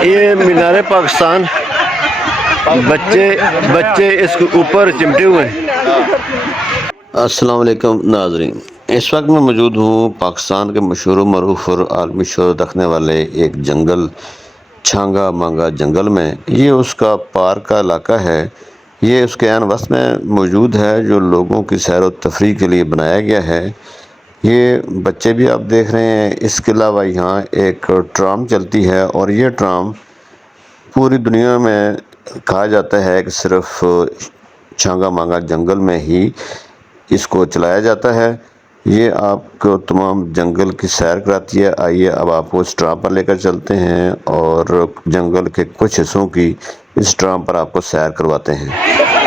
ये मीनार पाकिस्तान, बच्चे बच्चे इसके ऊपर चिमटे हुए हैं। अस्सलाम वालेकुम नाज़रीन, इस वक्त मैं मौजूद हूँ पाकिस्तान के मशहूर मरूफ और आलमी शोहरत रखने वाले एक जंगल छांगा मांगा जंगल में। ये उसका पार्क का इलाका है। ये उसके आन वस्त में मौजूद है, जो लोगों की सैर व तफरीह के लिए बनाया गया है। ये बच्चे भी आप देख रहे हैं। इसके अलावा यहाँ एक ट्राम चलती है और ये ट्राम पूरी दुनिया में कहा जाता है कि सिर्फ छांगा मांगा जंगल में ही इसको चलाया जाता है। ये आपको तमाम जंगल की सैर कराती है। आइए अब आपको इस ट्राम पर लेकर चलते हैं और जंगल के कुछ हिस्सों की इस ट्राम पर आपको सैर करवाते हैं।